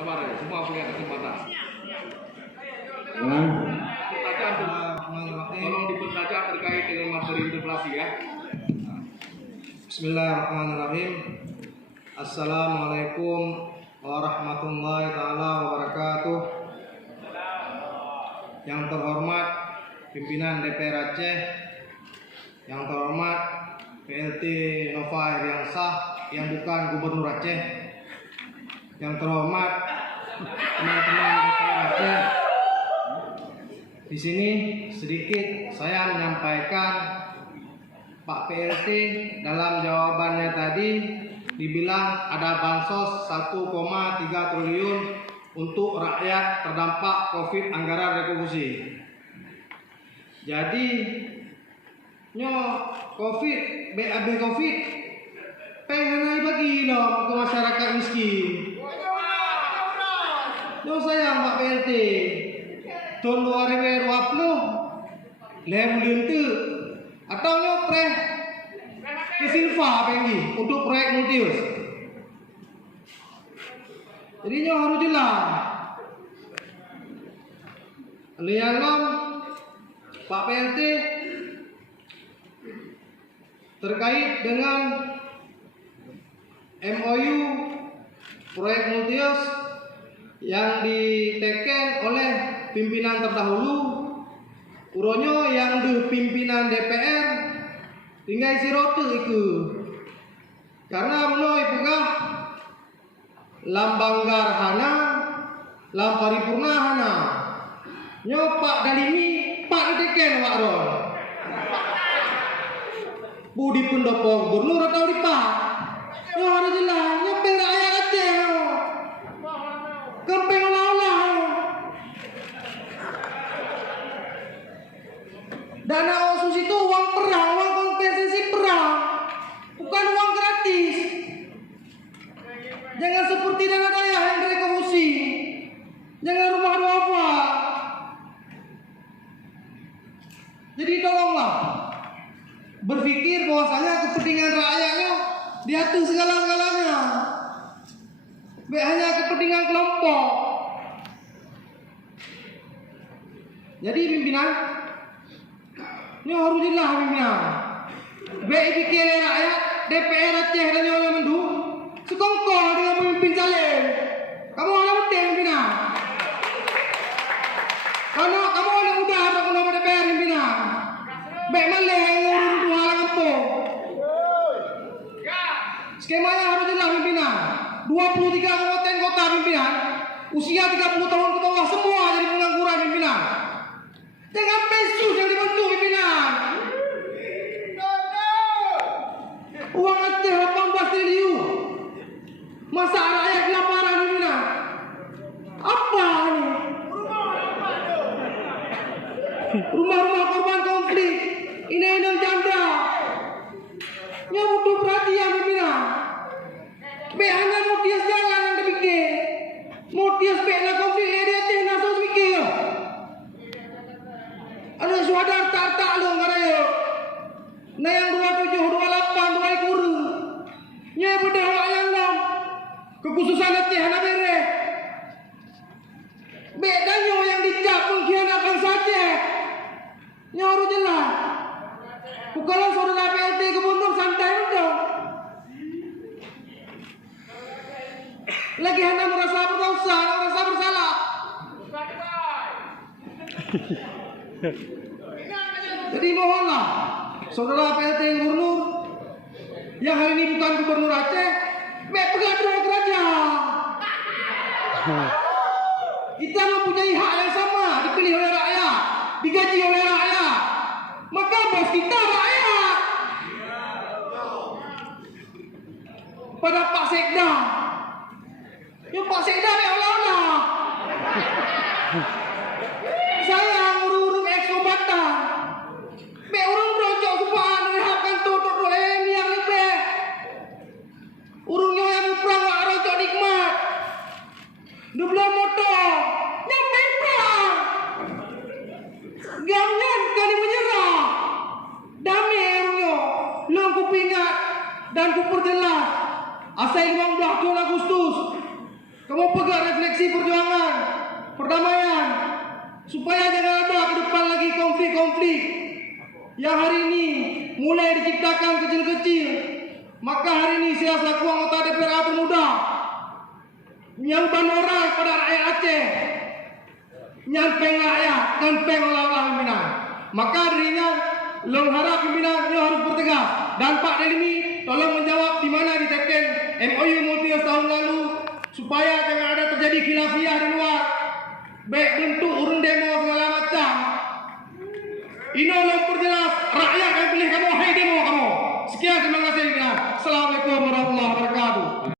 Sabar ya, semua punya kesempatan. Tolong dipertajam terkait dengan materi interpelasi ya. Bismillahirrahmanirrahim. Assalamualaikum warahmatullahi taala wabarakatuh. Yang terhormat pimpinan DPR Aceh, yang terhormat PLT Nova Iriansah yang bukan Gubernur Aceh, yang terhormat teman-teman DPR Aceh. Di sini sedikit saya menyampaikan Pak PLT dalam jawabannya tadi dibilang ada bansos 1,3 triliun untuk rakyat terdampak COVID anggaran retribusi. Jadi COVID, BAB COVID pengen bagi dong ke masyarakat miskin. Sayang Pak PLT tahun 2020 mulai tu atau nyopres ke Silva pengi untuk proyek Multius. Jadi harus jelas. Lihat Pak PLT terkait dengan MOU proyek Multius yang diteken oleh pimpinan terdahulu, uronyo yang di pimpinan DPR tinggal isi rote itu. Karena menurut ipugah lambang garhana, lamparipurna hana. Nyopak dalimi pak diteken wak ron. Budi pendopo gubernur atau di pak? Yo harus jelas nyopeng rakyat Aceh. Kempeng olah-olah. Dana OSUS itu uang perang, uang kompensasi perang, bukan uang gratis. Jangan seperti dana daya yang direkusi. Jangan rumah duafa. Jadi tolonglah berpikir bahwasanya kepentingan rakyatnya di atas segala-galanya. Hanya kepentingan kelompok. Jadi pimpinan, ini harus jelas pimpinan. BIPK rakyat, DPR Aceh dan yang mendukung sekongkol dengan pemimpin Salim. Kamu ada penting pimpinan. Karena kamu ada mudah atau kalau DPR pimpinan. Baik malih urun dua kampung. Skemanya harus jelas pimpinan. 23 kabupaten kota pimpinan, usia 30 tahun ke bawah semua jadi pengangguran pimpinan. Jangan pensiun yang dibentuk pimpinan. Uang Aceh 18 triliun. Masa rakyat kelaparan pimpinan? Apa ini? Rumah-rumah korban konflik, ini janda. Yang butuh perhatian pimpinan. Hanya Multius jalan yang dipikir. Multius peklah konflik di Aceh nasos pikir. Ada suadar tak lo ngarayo. Nah yang 27, 28, 2 kuru. Nya bedah yang dong. Kekhususan Aceh anak bere. Bedanya yang dicap mengkhianatkan saja. Nya harus jelas. Bukanlah saudara PLT gubernur santai dong. Lagi Anda merasa berdosa, merasa bersalah. Jadi mohonlah, saudara PLT gubernur yang hari ini bukan gubernur Aceh, pegang kerajaan. Kita mempunyai hak yang sama, dipilih oleh rakyat, digaji oleh rakyat. Maka bos kita rakyat. Pada Pak Sekda. Yang Pak Sekda ya Allah. Saya urung eksobatan. Be urung brojok supaya rehabkan tutup oleh ini yang lebih. Urungnya yang perang wak rojok nikmat. Dubla motor. Nyampe perang. Gamnya kali menyerah. Damai urungnya. Long kupingat dan kuperjelas. Asal 15 Agustus Kamu pegang refleksi perjuangan, perdamaian, supaya jangan ada ke depan lagi konflik-konflik yang hari ini mulai diciptakan kecil-kecil. Maka hari ini saya selaku anggota DPR termuda menyamban moral pada rakyat Aceh, nyampeng rakyat, nyampeng olah-olah pimpinan. Maka dirinya long harap pimpinan harus bertegas. Dan Pak Delimi tolong menjawab di mana diteken MOU multi tahun lalu supaya jangan ada terjadi khilafiyah di luar, baik bentuk urun demo segala macam. Ini belum perjelas rakyat yang pilih kamu, hai demo kamu. Sekian, terima kasih. Assalamualaikum.